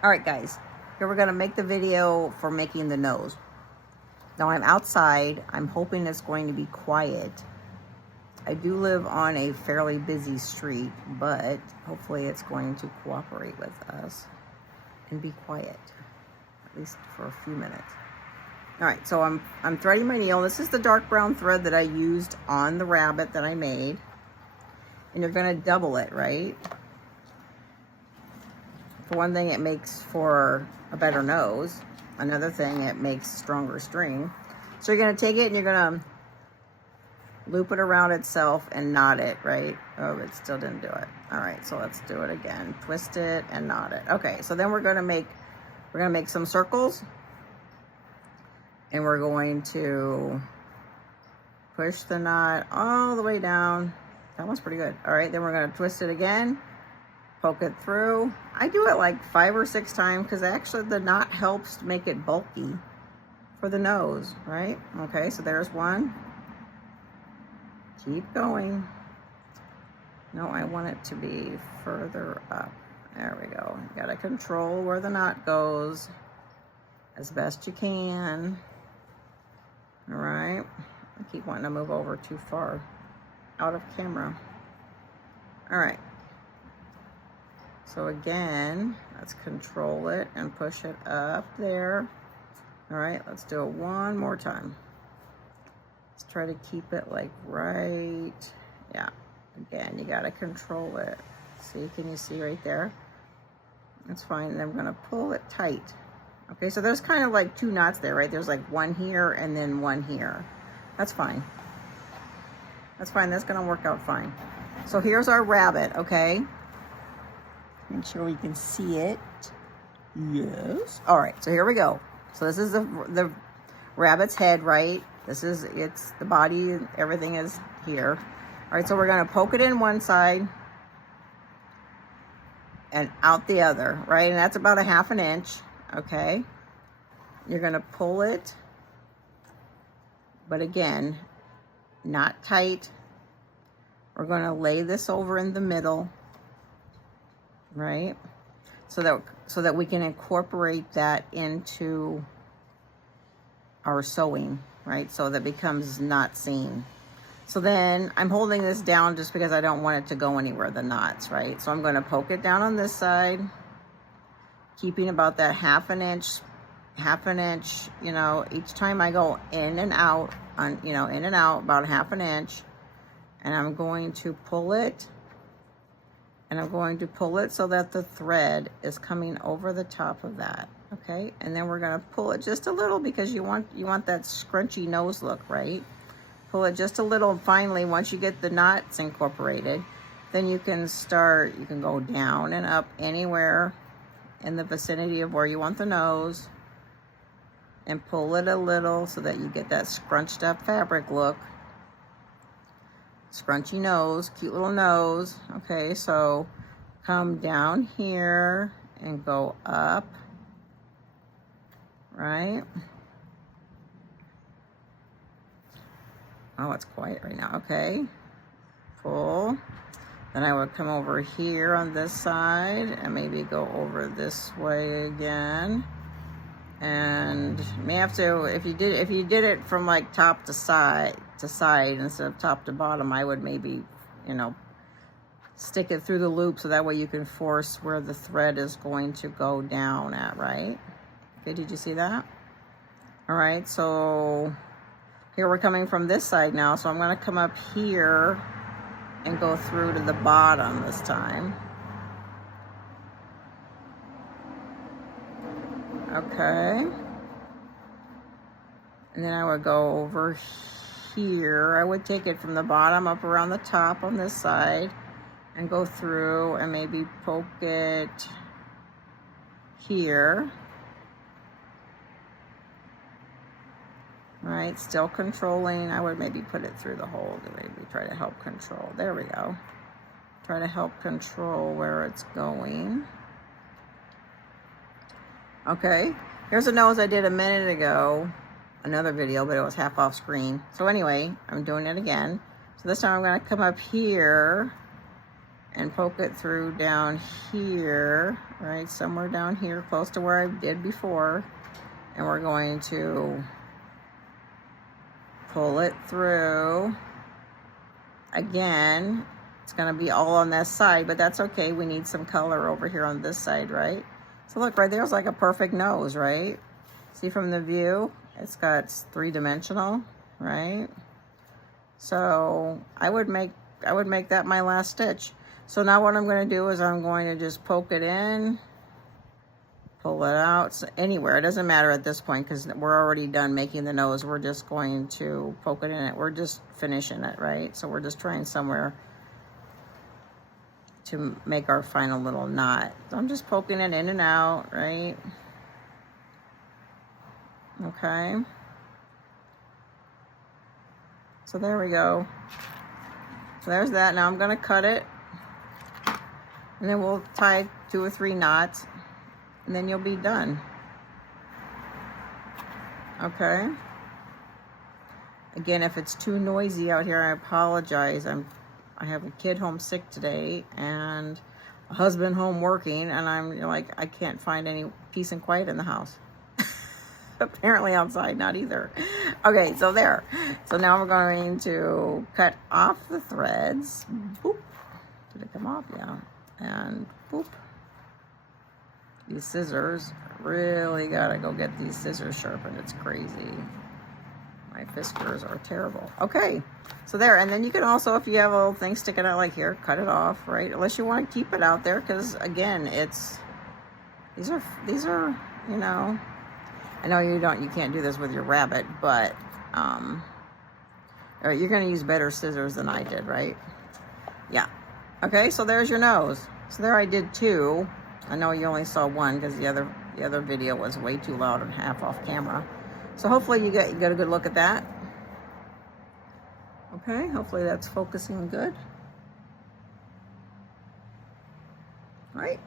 All right, guys, here we're gonna make the video for making the nose. Now I'm outside. I'm hoping it's going to be quiet. I do live on a fairly busy street, but hopefully it's going to cooperate with us and be quiet, at least for a few minutes. All right, so I'm threading my needle. This is the dark brown thread that I used on the rabbit that I made. And you're gonna double it, right? For one thing, it makes for a better nose. Another thing, it makes stronger string. So you're gonna take it and you're gonna loop it around itself and knot it, right? Oh, it still didn't do it. All right, so let's do it again. Twist it and knot it. Okay, so then we're gonna make some circles, and we're going to push the knot all the way down. That one's pretty good. All right, then we're gonna twist it again, poke it through. I do it like 5 or 6 times because actually the knot helps make it bulky for the nose, right? Okay, so there's one. Keep going. No, I want it to be further up. There we go. You gotta control where the knot goes as best you can. All right. I keep wanting to move over too far out of camera. All right. So again, let's control it and push it up there. All right, let's do it one more time. Let's try to keep it like right. Yeah, again, you gotta control it. See, can you see right there? That's fine, and I'm gonna pull it tight. Okay, so there's kind of like 2 knots there, right? There's like one here and then one here. That's fine. That's fine, that's gonna work out fine. So here's our rabbit, okay? Make sure we can see it. Yes. All right, so here we go. So this is the rabbit's head, right? It's the body, everything is here. All right, so we're gonna poke it in one side and out the other, right? And that's about 1/2 inch, okay? You're gonna pull it, but again, not tight. We're gonna lay this over in the middle, right? So that we can incorporate that into our sewing, right? So that becomes not seen. So then I'm holding this down just because I don't want it to go anywhere, the knots, right? So I'm gonna poke it down on this side, keeping about that 1/2 inch, you know, each time I go in and out, in and out, about 1/2 inch, and I'm going to pull it. And I'm going to pull it so that the thread is coming over the top of that, okay? And then we're gonna pull it just a little because you want that scrunchy nose look, right? Pull it just a little. Finally, once you get the knots incorporated, then you can go down and up anywhere in the vicinity of where you want the nose and pull it a little so that you get that scrunched up fabric look. Scrunchy nose, cute little nose. Okay, so come down here and go up, right? Oh, it's quiet right now. Okay, pull. Then I would come over here on this side and maybe go over this way again. And you may have to, if you did it from like top to side instead of top to bottom, I would maybe, stick it through the loop so that way you can force where the thread is going to go down at, right? Okay, did you see that? All right, so here we're coming from this side now, so I'm gonna come up here and go through to the bottom this time. Okay. And then I would go over here. I would take it from the bottom up around the top on this side and go through and maybe poke it here. All right, still controlling. I would maybe put it through the hole to maybe try to help control. There we go. Try to help control where it's going. Okay, here's a nose I did a minute ago, another video, but it was half off screen. So anyway, I'm doing it again. So this time I'm gonna come up here and poke it through down here, right? Somewhere down here, close to where I did before. And we're going to pull it through. Again, it's gonna be all on this side, but that's okay. We need some color over here on this side, right? So look, right there's like a perfect nose, right? See from the view, it's got 3-dimensional, right? So I would make that my last stitch. So now what I'm going to do is I'm going to just poke it in, pull it out, so anywhere. It doesn't matter at this point because we're already done making the nose. We're just going to poke it in it. We're just finishing it, right? So we're just trying somewhere to make our final little knot. So I'm just poking it in and out, right? Okay. So there we go. So there's that. Now I'm going to cut it. And then we'll tie 2 or 3 knots. And then you'll be done. Okay. Again, if it's too noisy out here, I apologize. I have a kid home sick today and a husband home working, and I'm like, I can't find any peace and quiet in the house. Apparently outside, not either. Okay, so there. So now we're going to cut off the threads. Boop. Did it come off? Yeah. And boop. These scissors, really gotta go get these scissors sharpened. It's crazy. My fingers are terrible. Okay, so there. And then you can also, if you have a little thing sticking out like here, cut it off, right? Unless you want to keep it out there, because again, these are, you know, I know you can't do this with your rabbit, but you're gonna use better scissors than I did, right? Yeah. Okay, so there's your nose. So there I did 2. I know you only saw 1 because the other video was way too loud and half off camera. So hopefully you get a good look at that. Okay, hopefully that's focusing good. All right.